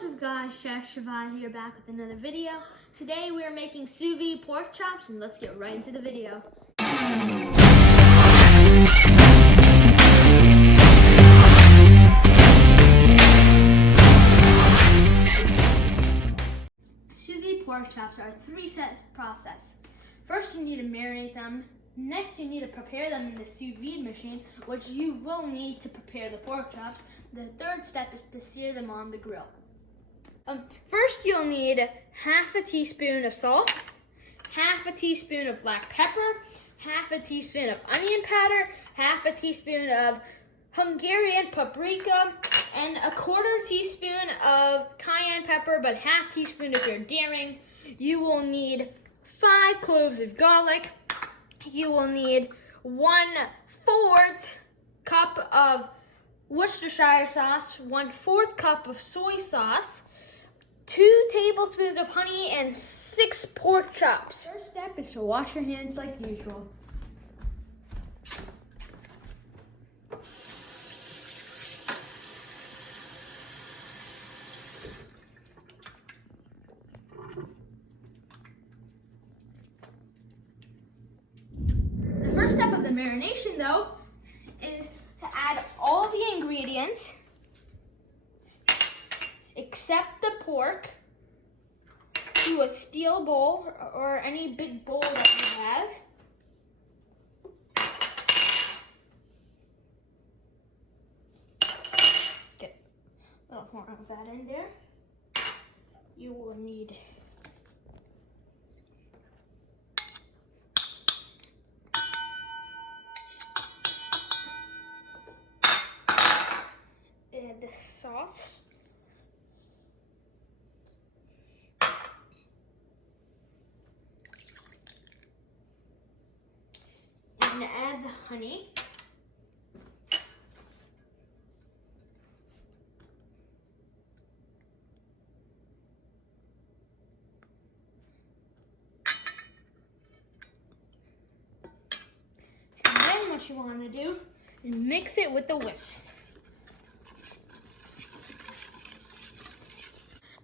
What's up guys, Chef Sous Vide here back with another video. Today we are making sous vide pork chops and let's get right into the video. Sous vide pork chops are a three-step process. First you need to marinate them. Next you need to prepare them in the sous vide machine, which you will need to prepare the pork chops. The third step is to sear them on the grill. First you'll need half a teaspoon of salt, half a teaspoon of black pepper, half a teaspoon of onion powder, half a teaspoon of Hungarian paprika, and a quarter teaspoon of cayenne pepper, but half teaspoon if you're daring. You will need 5 cloves of garlic. You will need 1/4 cup of Worcestershire sauce, 1/4 cup of soy sauce, 2 tablespoons of honey, and 6 pork chops. First step is to wash your hands like usual. The first step of the marination, though, is to add all the ingredients except the pork to a steel bowl or any big bowl that you have. Get a little more of that in there. You will need the sauce. And add the honey. And then what you want to do is mix it with the whisk.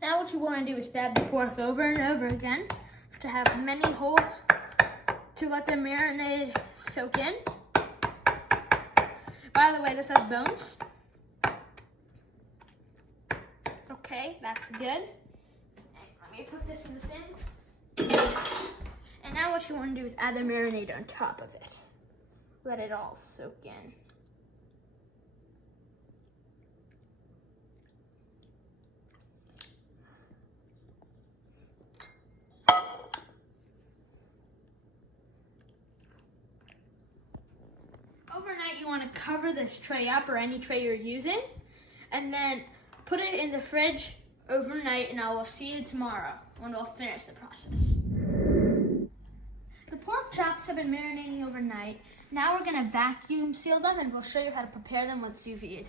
Now what you want to do is stab the pork over and over again to have many holes to let the marinade soak in. By the way, this has bones. Okay, that's good. Let me put this in the sink. And now what you want to do is add the marinade on top of it. Let it all soak in. Overnight, you want to cover this tray up, or any tray you're using, and then put it in the fridge overnight, and I will see you tomorrow when we'll finish the process. The pork chops have been marinating overnight. Now we're going to vacuum seal them, and we'll show you how to prepare them with sous vide.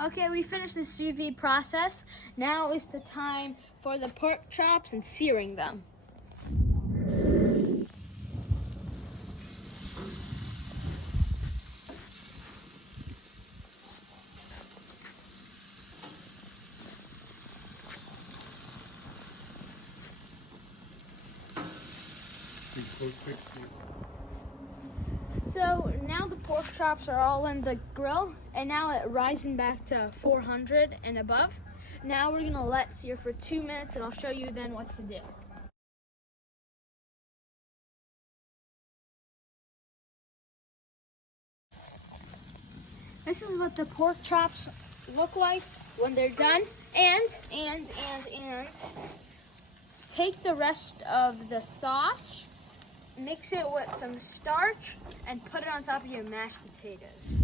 Okay, we finished the sous vide process. Now is the time for the pork chops and searing them. So now the pork chops are all in the grill, and now it's rising back to 400 and above. Now we're gonna let sear for 2 minutes, and I'll show you then what to do. This is what the pork chops look like when they're done. And take the rest of the sauce, mix it with some starch, and put it on top of your mashed potatoes.